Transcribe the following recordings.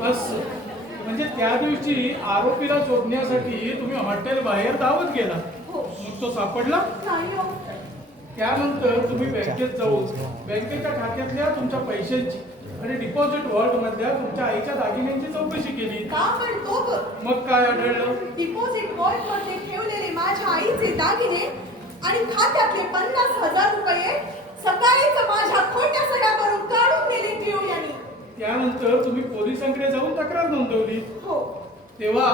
बस म्हणजे त्या दिवशी आरोपीला शोधण्यासाठी तुम्ही हॉटेल बाहेर धावत गेला हो. मग तो सापडला? हो. त्यानंतर तुम्ही बँकेत जाऊन बँकेच्या खात्यातल्या तुमच्या पैशांची आणि डिपॉझिट वॉल्ट मधल्या तुमच्या आईच्या दागिन्यांची चौकशी केली. का पण तो बघ मग काय आढळलं? डिपॉझिट वॉल्टमध्ये ठेवलेले माझ्या आईचे दागिने आणि खात्यातले पन्नास हजार रुपये सकाळीच माझ्या खोट्या सह्या करून काढून नेले टिओ यांनी त्यानंतर तुम्ही पोलिसांकडे जाऊन तक्रार नोंदवली. हो. तेव्हा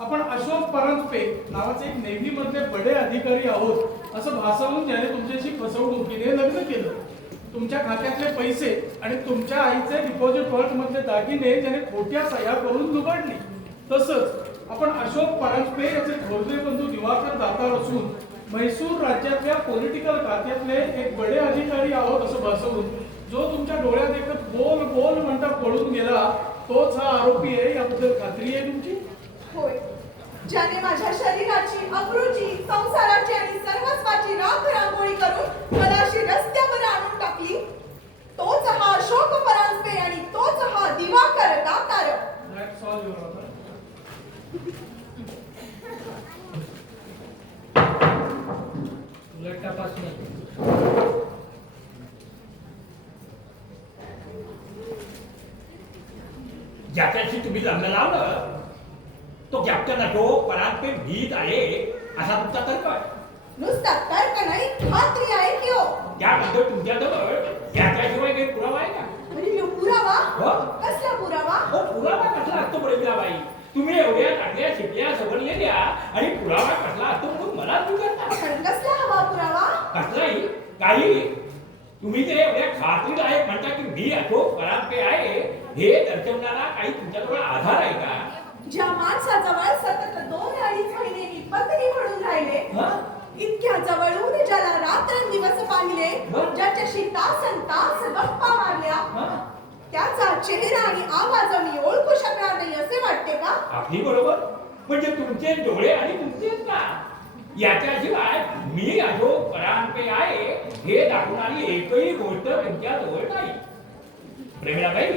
आपण अशोक परांजपे नावाचे एक नेव्ही मधले बडे अधिकारी आहोत असं भासवून ज्याने तुमच्याशी फसवणुकीने लग्न केलं. तुमच्या खात्यातले पैसे आणि तुमच्या आईचे डिपॉझिट वॉल्ट मधले दागिने ज्याने खोट्या सह्या करून लुबाडली. तसंच आपण अशोक परांजपे याचे थोरले बंधू दिवाकर दातार असून म्हैसूर राज्यातल्या पॉलिटिकल खात्यातले एक बडे अधिकारी आहोत असं भासवून जो तुमच्या डोळ्यात बोल बोल म्हणता पळून गेला तोच हा आरोपी आहे याबद्दल खात्री आहे तुमची? होय. ज्याने माझ्या शरीराची अब्रूची संसाराची आणि सर्वस्वाची राख रांगोळी करून मला अशी रस्त्यावर आणून टाकली तोच हा अशोक परांजपे आणि तोच हा Diwakar Datar. That's all your honor. उलट तपासणी ज्याच्याशी तुम्ही लग्न लावलं तो कॅप्टन अशोक परांजपे भीत आहे असा तुमचा तर्क आहे. नुसता तर्क नाही खात्री आहे की हो. त्याबद्दल तुमच्याजवळ त्याच्याशिवाय काही पुरावा आहे का? म्हणजे पुरावा? हो. कसला पुरावा? हो पुरावा कसला असतो प्रमिलाबाई तुम्ही एवढ्या चांगल्या शिकल्या सवरलेल्या आणि पुरावा कसला असतो म्हणून मला विचारता पण कसला हवा पुरावा? कसलाही काही तुम्ही ते एवढ्या खात्रीदायक म्हणता की मी आहे हे दर्शवणारा काही तुमच्याजवळ आधार आहे का ज्या माणसाजवळ सतत दोन अडीच महिने मी पत्नी म्हणून राहिले हा? इतक्या जवळून ज्याला रात्रंदिवस पाहिले. ज्याच्याशी तासन तास गप्पा मारल्या हा? त्याचा चेहरा आणि आवाज मी ओळखू शकणार नाही असे वाटते का आपली बरोबर म्हणजे तुमचे डोळे आणि तुमचेच का याच्याशिवाय मी अशोक परांजपे आहे हे दाखवणारी एकही गोष्ट तुमच्या जवळ नाही प्रेमिलाबाई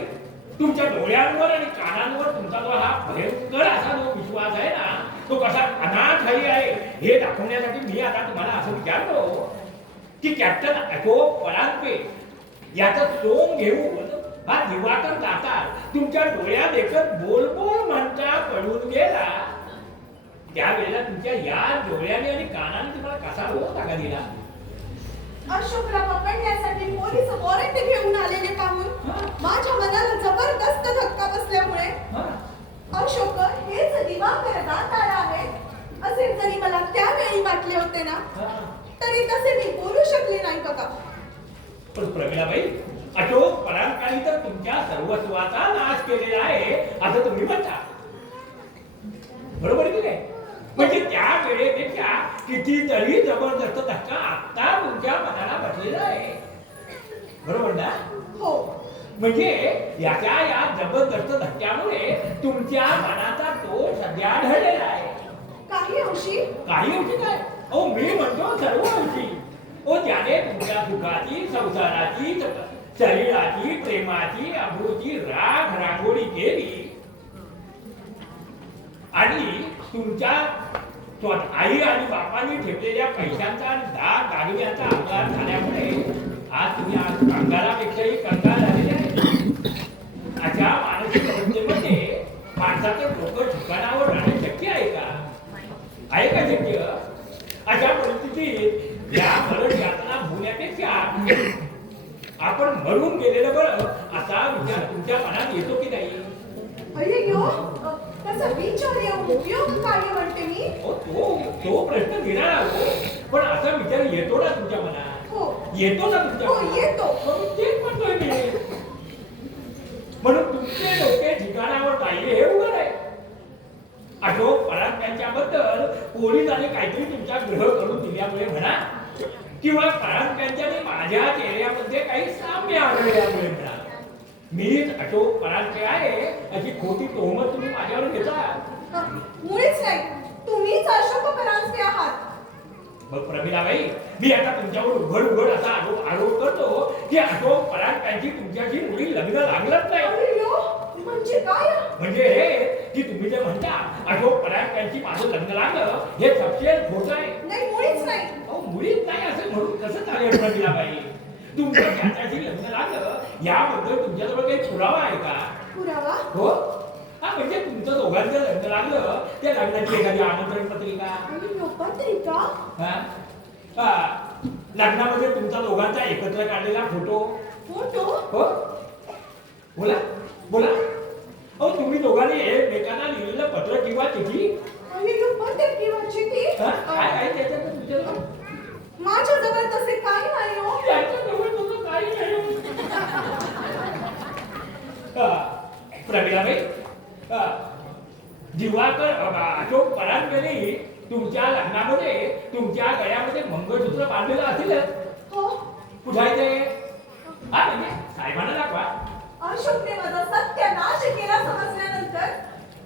तुमच्या डोळ्यांवर आणि कानांवर तुमचा जो हा भयंकर असा जो विश्वास आहे ना तो कसा अनाथायी आहे हे दाखवण्यासाठी मी आता तुम्हाला असं विचारतो की कॅप्टन अको परांपे याचा सोंग घेऊन हा दिवाकर जातात तुमच्या डोळ्यात एकच बोलबोल म्हणता पडून गेला. त्यावेळेला तुमच्या या डोळ्याने आणि कानाने तुम्हाला कसा रोज जागा दिला? अशोकला पकडण्यासाठी पोलीस वॉरंट घेऊन आलेले पाहून माझ्या मनाला जबरदस्त धक्का बसल्यामुळे अशोक हेच दिवाकर दातार आहे. असे जरी मला त्यावेळी वाटले होते ना तरी तसे मी बोलू शकले नाही बघा पण प्रमिलाबाई अशोक परांकाळी तर तुमच्या सर्वस्वाचा नाश केलेला आहे असं तुम्ही म्हणता. बरोबर की नाही? म्हणजे त्या वेळेपेक्षा कितीतरी जबरदस्त धक्का आता तुमच्या मनाला बसलेला आहे. बरोबर ना? हो. म्हणजे याच्या या जबरदस्त धक्क्यामुळे तुमच्या मनाचा तो सध्या ढळलेला आहे. काही अंशी? काही अंशी काय? अहो मी म्हणतो सर्व अंशी. ओ ज्याने तुमच्या सुखाची संसाराची शरीराची प्रेमाची अब्रूची राख रांगोळी केली आणि तुमच्या आई आणि बापांनी ठेवलेल्या पैशांचा आणि दाग दागिन्याचा अपघात झाल्यामुळे आज तुम्ही आज कंगालापेक्षाही कंगाल झालेले आहे. अशा मानसिक अवस्थेमध्ये माणसाचं डोकं ठिकाणावर राहणे शक्य आहे का? आहे का शक्य? अशा परिस्थितीत या मरण यातना होण्यापेक्षा आपण मरून गेलेलं बरं असा विचार तुमच्या मनात येतो की नाही? तसा विचार उपयोग काय म्हणते मी? हो, तो तो प्रश्न निराळा हो. पण असा विचार येतो ना तुमच्या मनात? हो. येतो ना तुमच्या हो? येतो. म्हणून तेच म्हणतोय मी. म्हणून तुमचे डोके ठिकाणावर राहिले हे उघड आहे. अशोक पराग यांच्याबद्दल पोलिसांनी काहीतरी तुमच्या ग्रह करून दिल्यामुळे म्हणा किंवा पराग यांच्याने माझ्या चेहऱ्यामध्ये काही साम्य आढळल्यामुळे म्हणा. मीच अशोक परांजपे आहे अशी खोटी तोहमत तुम्ही माझ्यावर घेता. मुळीच नाही. तुम्हीच अशोक परांजपे आहात. मग प्रमिलाबाई मी आता तुमच्यावर उघड उघड असा आरोप आरोप करतो की अशोक तुमच्याशी मुली लग्न लागलंच नाही. म्हणजे काय? म्हणजे हे की तुम्ही जे म्हणता अशोक पराग यांची माझं लग्न लागलं हे सपशेल खोट आहे. नाही मुळीच नाही. मुळीच नाही असं म्हणून कसं चालेल प्रमिलाबाई? तुमचं त्याच्याशी लग्न लागलं याबद्दल तुमच्याजवळ काही पुरावा आहे का? पुरावा? हो? हा म्हणजे तुमचं दोघांचं लग्न लागलं त्या लग्नाची एखादी आमंत्रण पत्रिका. आणि पत्रिका हा? हा. लग्नामध्ये तुमचा दोघांचा एकत्र काढलेला फोटो. फोटो? हो? बोला बोला. अहो तुम्ही दोघांनी एकमेकांना लिहिलेलं पत्र किंवा चिठी आणि पत्र किंवा चिठी हा? काय आहे त्याच्यात तुमच्याजवळ? माझ्याजवळ तसे काही नाही हो त्याच्याजवळ तुमचं काही नाही. हा. प्रमिलाबाई हा. दिवाकर अशोक परांजली तुमच्या लग्नामध्ये तुमच्या गळ्यामध्ये मंगळसूत्र बांधलेलं असेल. हो. कुठे आहे ते हा म्हणजे साहेबांना दाखवा. अशोकने माझा सत्यानाश केला समजल्यानंतर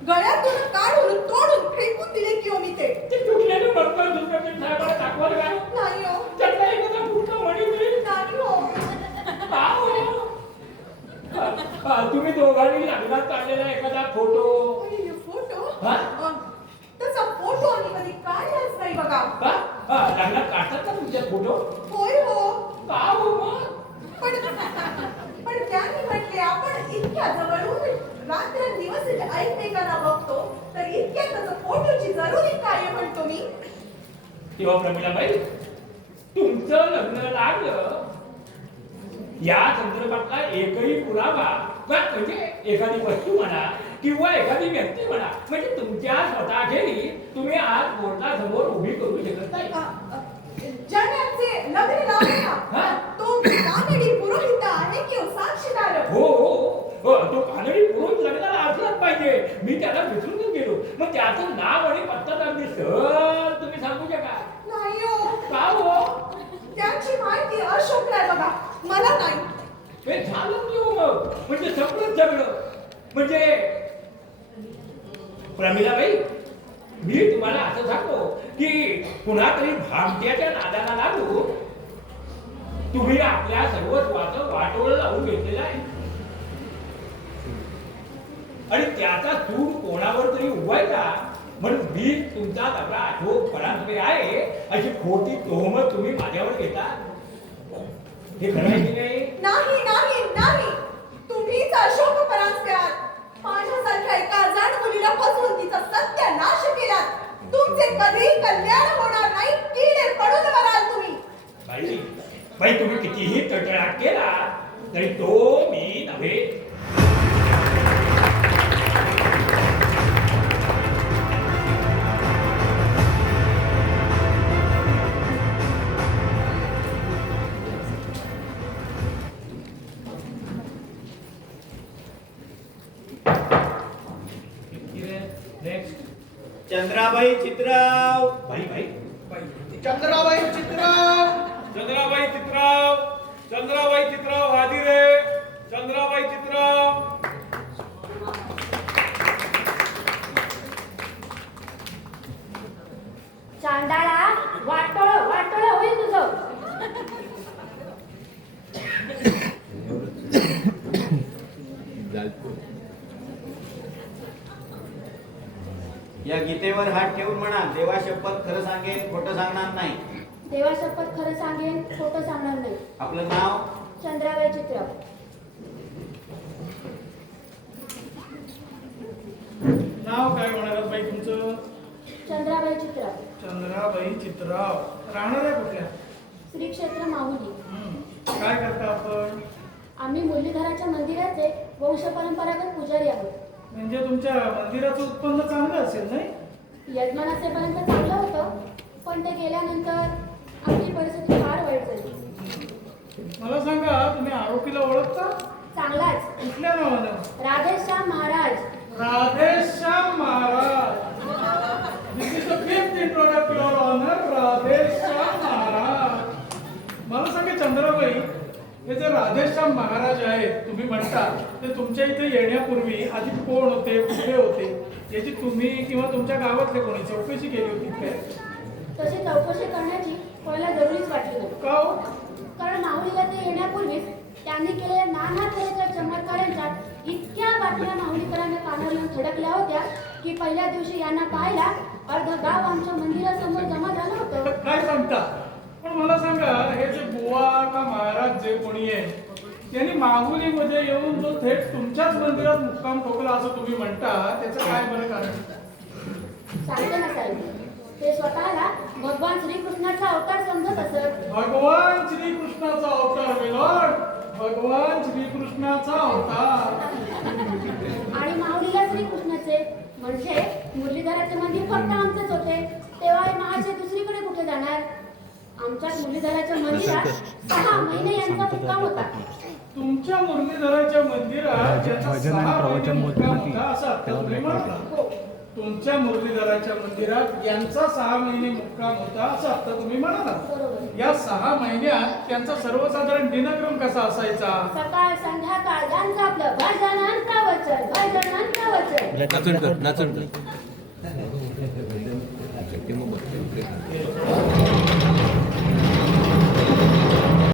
गळ्यातून काढून तोडून फेकून दिले की हो मी ते. ते तुटलेलं मंगळसूत्र साहेबांना दाखवाल का? नाही हो. त्यातला एखादा पूर्ण मणी मिळेल नाही हो. का हो? हा, हा, तुम्ही दोघांनी लग्नात काढलेला एखादा फोटो त्याचा फोटो आणि कधी काढलाच नाही बघा. का लग्नात काढतात का तुमचे फोटो होय हो. का हो मग पण पण त्यांनी म्हटले आपण इतक्या जवळून रात्र दिवस एकमेकांना बघतो तर इतक्या त्याचं फोटोची जरुरी काय म्हणतो मी तेव्हा प्रमिलाबाई तुमचं लग्न लागलं. या संदर्भातला एकही पुरावा म्हणजे एखादी वस्तू म्हणा किंवा एखादी व्यक्ती म्हणा म्हणजे तुमच्या स्वतःखेरी तुम्ही आज कोर्टासमोर उभी करू शकत नाही. ज्याने लग्न लावले? ना तो कानडी पुरोहित आहे की साक्षीदार हो हो. हो तो कानडी पुरुष लग्नाला असलाच पाहिजे. मी त्याला विसरूनच गेलो. मग त्याचं नाव आणि पत्ता अगदी सहज तुम्ही सांगू शका नाही हो. का हो? त्याची माहिती अशोकला बघा. मला नाही. हे झालं की मग. म्हणजे सगळं सगळं. म्हणजे प्रमिलाबाई मी तुम्हाला असं सांगतो की पुन्हा तरी भामट्याच्या नादाला लागू. तुम्ही आपल्या सर्वस्वाचं वाटोळ लावून घेतलेलं आहे. आणि त्याचा सूड कोणावर तरी उभवायचा म्हणून मी तुमचा नवरा अशोक परांजपे आहे अशी खोटी तोहमत तुम्ही माझ्यावर घेता. हे खरं आहे की नाही तुम्हीच अशोक परांजपे आहात माझ्यासारख्या एका जाण मुलीला फसवून तिचा सत्यानाश केलात तुमचे कधीही कल्याण होणार नाही किडे पडून मराल तुम्ही. बाई बाई तुम्ही कितीही तटळाट केला तरी तो मी नव्हे. चंद्राबाई चंद्राबाई चित्रराव चंद्राबाई चित्राव. चंद्राबाई चित्राव हाजिरे चंद्राबाई चित्राव. चांडाळा वाटोळ वाटोळ होईल तुझं. या गीतेवर हात ठेवून म्हणा देवा शपथ खरं सांगेन खोटं सांगणार नाही. देवा शपथ खरं सांगेन खोटं सांगणार नाही. आपलं नाव? चंद्राबाई चित्र. नाव काय म्हणालात बाई तुमचं? चंद्राबाई चित्र. चंद्राबाई चित्रराव राहणार आहे कुठल्या? श्री क्षेत्र माहुली. हम्म. काय करता आपण? आम्ही मुरलीधराच्या मंदिराचे वंश परंपरागत पुजारी आहोत. म्हणजे तुमच्या मंदिराचं उत्पन्न चांगलं असेल नाही? यजमान असेपर्यंत चांगलं होतं पण ते गेल्यानंतर आमची परिस्थिती फार वाईट झाली. मला सांगा तुम्ही आरोपीला ओळखता? चांगलाच. कुठल्या नावानं Radheshyam Maharaj. Radheshyam Maharaj. This is the fifth introduced your honour Radheshyam Maharaj. मला सांगा चंद्राबाई हे जे राधेश्याम महाराज आहेत तुम्ही म्हणता ते तुमच्या इथे येण्यापूर्वी आधी कोण होते कुठे होते? याची तुम्ही किंवा तुमच्या गावातले कोणी चौकशी केली होती काय? तशी चौकशी करण्याची पहिला जरुरीच वाटली नाही. का हो? कारण माहुलीला ते येण्यापूर्वीच त्यांनी केलेल्या नाना तऱ्हेच्या चमत्कारांच्या इतक्या बातम्या माहुलीकडे थडकल्या होत्या की पहिल्या दिवशी यांना पाहायला अर्ध गाव आमच्या मंदिरासमोर जमा झालं होतं. काय सांगता? पण मला सांगा हे जे बुवा का महाराज जे कोणी आहे त्यांनी माहुलीमध्ये येऊन जो थेट तुमच्याच मंदिरात मुक्काम ठोकला असं तुम्ही म्हणता त्याचं काय बरं कारण? सांगते ना साहेब. ते स्वतःला भगवान श्रीकृष्णाचा अवतार समजत असत. भगवान श्रीकृष्णाचा अवतार विलॉर्ड भगवान श्रीकृष्णाचा अवतार. आणि माऊलीला श्रीकृष्णाचे म्हणजे मुरलीधराचे मंदिर फक्त आमचेच होते. तेव्हा हे महाशय दुसरीकडे कुठे जाणार? आमच्याच मुरलीधराच्या मंदिरात सहा महिने यांचा मुक्काम होता. तुमच्या मुरलीधराच्या मंदिरात भजन आणि सहा महिने प्रवचन होता असं आता तेव्हा. हो. तुमच्या मुरलीधराच्या मंदिरात यांचा सहा महिने मुक्काम होता असं आता तुम्ही म्हणाला. या सहा महिन्यात त्यांचा सर्वसाधारण दिनक्रम कसा असायचा? सकाळ संध्याकाळ यांचं आपलं भजन आणि प्रवचन भजन आणि प्रवचन